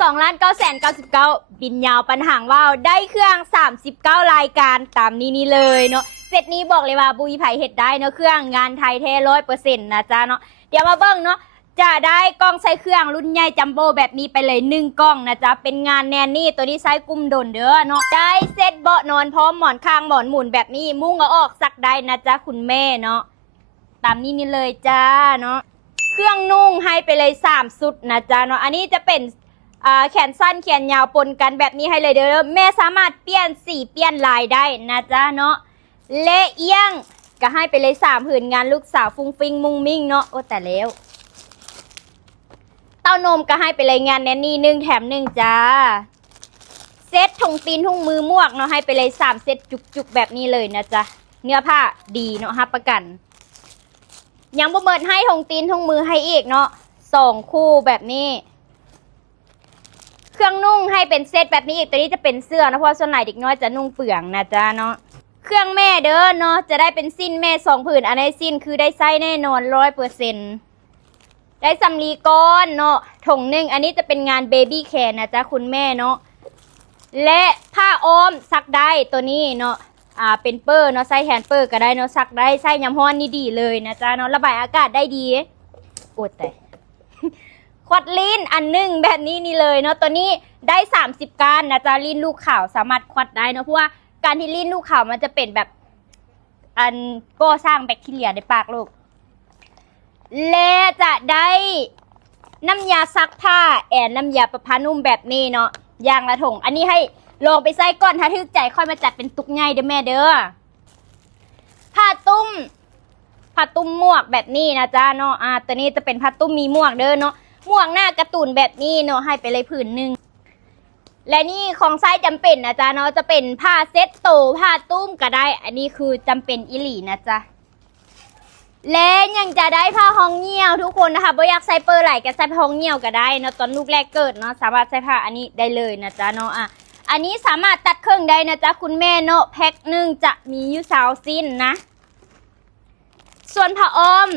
2,999,000บินยาวปันหางว่าวได้เครื่อง39รายการตามนี้เลยเนาะเซตนี้บอกเลยว่าบุยไผ่เห็ดได้เนาะเครื่องงานไทยแท้100%นะจ๊ะเนาะเดี๋ยวมาเบิ้งเนาะจะได้กล้องใส่เครื่องรุ่นใหญ่จัมโบ้แบบนี้ไปเลย1กล้องนะจ๊ะเป็นงานแนนนี่ตัวนี้ใช้กุ้มดนเด้อเนาะได้เซตเบาะนอนพร้อมหมอนข้างหมอนหมุนแบบนี้มุ้งเอาออกสักได้นะจ๊ะคุณแม่เนาะตามนี้เลยจ้าเนาะเครื่องนุ่งให้ไปเลย3ชุดนะจ๊ะเนาะอันนี้จะเป็นแขนสั้นแขนยาวปนกันแบบนี้ให้เลยเด้อแม่สามารถเปลี่ยนสีเปลี่ยนลายได้นะจ๊ะเนาะเละเอียงก็ให้ไปเลย3ผืนงานลูกสาวฟุ้งฟิงมุ้งมิ้งเนาะโอ้แต่แล้วเต้านมก็ให้ไปเลยงานแนนนี่1แถม1จ้าเซตถุงตีนถุงมือหมวกเนาะให้ไปเลย3เซตจุกๆแบบนี้เลยนะจ๊ะเนื้อผ้าดีเนาะรับประกันยังบ่เมิดให้ถุงตีนถุงมือให้อีกเนาะ2คู่แบบนี้เครื่องนุ่งให้เป็นเซตแบบนี้อีกตัวนี้จะเป็นเสื้อนะเพราะส่วนใหญ่เด็กน้อยจะนุ่งเปลืองนะจ๊ะเนาะเครื่องแม่เด้อเนาะจะได้เป็นสิ้นแม่2ผืนอันนี้สิ้นคือได้ไส้แน่นอน100%ได้สำลีก้อนเนาะถุง1อันนี้จะเป็นงานเบบี้แคร์นะจ๊ะคุณแม่เนาะและผ้าอ้อมซักได้ตัวนี้เนาะเป็นเปอร์เนาะไส้แฮนเปอร์ก็ได้เนาะซักได้ไส้ยำฮ้อนนี่ดีเลยนะจ๊ะเนาะระบายอากาศได้ดีโอ้แต่ขวดลิ้นอันนึงแบบนี้นี่เลยเนาะตัวนี้ได้30ก้านนะจ๊ะลิ้นลูกข่าวสามารถควัดได้เนาะเพราะว่าการที่ลิ้นลูกข่าวมันจะเป็นแบบอันก็สร้างแบคทีเรียในปากลูกและจะได้น้ำยาซักผ้าแอนน้ำยาประพานุ่มแบบนี้เนาะยางละถงอันนี้ให้ลองไปใส่ก่อนถ้าทึกใจค่อยมาจัดเป็นตุกง่ายเด้อแม่เด้อผ้าตุ้มหมวกแบบนี้นะจ๊ะเนาะตัวนี้จะเป็นผ้าตุ้มมีหมวกเด้อเนาะหมวกหน้าการ์ตูนแบบนี้เนาะให้ไปเลยผืนหนึ่งและนี่ของไส้จำเป็นนะจ๊ะเนาะจะเป็นผ้าเซ็ตโตผ้าตุ้มก็ได้อันนี้คือจำเป็นอิหลีนะจ๊ะและยังจะได้ผ้าห้องเหี่ยวทุกคนนะคะบ่อยากใส่เปอร์ไหลก็ใส่ผ้าห้องเหี่ยวก็ได้เนาะตอนลูกแรกเกิดเนาะสามารถใส่ผ้าอันนี้ได้เลยนะจ๊ะเนาะอันนี้สามารถตัดเครื่องได้นะจ๊ะคุณแม่เนาะแพ็คหนึ่งจะมีอยู่20สิ้นนะส่วนผ้าอ้อม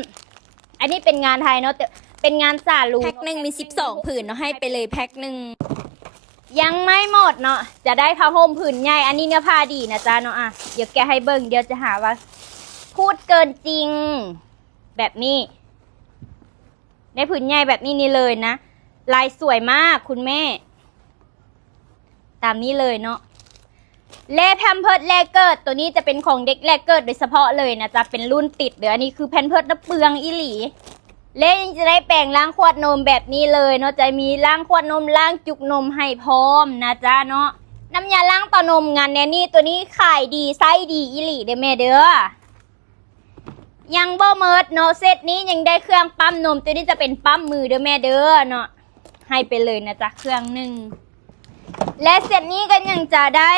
อันนี้เป็นงานไทยเนาะเป็นงานสาลูแพ็คหนึ่งมี12ผืนเนาะให้ไปเลยแพ็คหนึ่งยังไม่หมดเนาะจะได้ผ้าห่มผืนใหญ่อันนี้เนื้อผ้าดีนะจ๊ะเนาะเดี๋ยวแกให้เบิ่งเดี๋ยวจะหาว่าพูดเกินจริงแบบนี้ได้ผืนใหญ่แบบนี้นี่เลยนะลายสวยมากคุณแม่ตามนี้เลยเนาะแลแพมเพิร์ดแลเกิดตัวนี้จะเป็นของเด็กแลเกิดโดยเฉพาะเลยนะจ๊ะเป็นรุ่นติดเดี๋ยวอันนี้คือแพมเพิร์ดน้ำเปลืองอีหลีเล่ยังจะได้แปลงล้างขวดนมแบบนี้เลยเนาะจะมีล้างขวดนมล้างจุกนมให้พร้อมนะจ๊ะเนาะน้ำยาล้างต่อนมงานแนนี่ตัวนี้ขายดีไส้ดีอีหลีเด้อแม่เด้อยังบ่เมิดเนาะเซตนี้ยังได้เครื่องปั๊มนมตัวนี้จะเป็นปั๊มมือเด้อแม่เด้อเนาะให้ไปเลยนะจ๊ะเครื่องหนึ่งและเซตนี้ก็ยังจะได้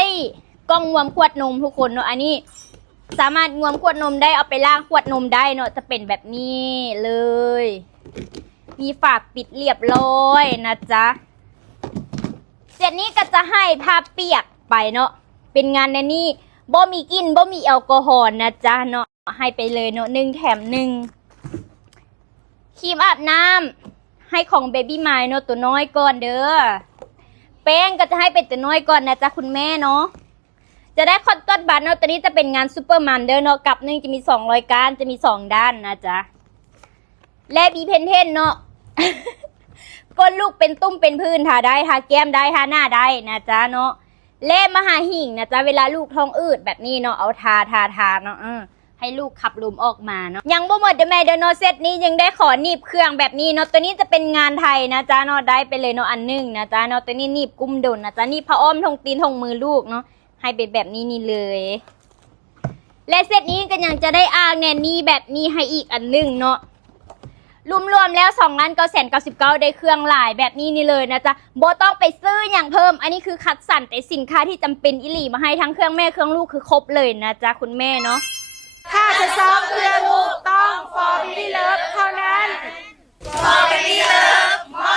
กล้องงวมขวดนมทุกคนเนาะอันนี้สามารถงวมขวดนมได้เอาไปล้างขวดนมได้เนาะจะเป็นแบบนี้เลยมีฝาปิดเรียบร้อยนะจ๊ะเซตนี้ก็จะให้ผ้าเปียกไปเนาะเป็นงานในนี่บ่มีกลิ่นบ่มีแอลกอฮอล์นะจ๊ะเนาะให้ไปเลยเนาะ1แถม1ครีมอาบน้ำให้ของเบบี้ไมล์เนาะตัวน้อยก่อนเด้อแป้งก็จะให้เป็นตัวน้อยก่อนนะจ๊ะคุณแม่เนาะจะได้คอตตอนบัตเนาะตัวนี้จะเป็นงานซูเปอร์มันเด้อเนาะกับหนึ่งจะมี200ก้านจะมี2ด้านนะจ๊ะและบีเพนเทนเนาะ ก้นลูกเป็นตุ้มเป็นพื้นทาได้ทาแก้มได้ทาหน้าได้นะจ๊ะเนาะเล่มหาหิ่งนะจ๊ะเวลาลูกท้องอืดแบบนี้เนาะเอาทาเนาะให้ลูกขับลมออกมาเนาะยังบ่หมดเด้อแม่เด้อเนาะเซตนี้ยังได้ขอหนีบเครื่องแบบนี้เนาะตัวนี้จะเป็นงานไทยนะจ๊ะเนาะได้ไปเลยเนาะอันนึงนะจ๊ะเนาะตัวนี้หนีบกุ้มดนนะจ๊ะนี่ผ้าอ้อมทงตีนทงมือลูกเนาะให้เป็นแบบนี้นี่เลยและเซตนี้ก็ยังจะได้อ่างแนนนี่แบบนี้ให้อีกอันนึงเนาะรวมแล้ว2,999,000ได้เครื่องหลายแบบนี้นี่เลยนะจ๊ะโบต้องไปซื้ออย่างเพิ่มอันนี้คือคัดสรรแต่สินค้าที่จำเป็นอิหลีมาให้ทั้งเครื่องแม่เครื่องลูกคือครบเลยนะจ๊ะคุณแม่เนาะถ้าจะซ้อมเครื่องลูกต้อง For Baby Love เท่านั้น For Baby Love มอ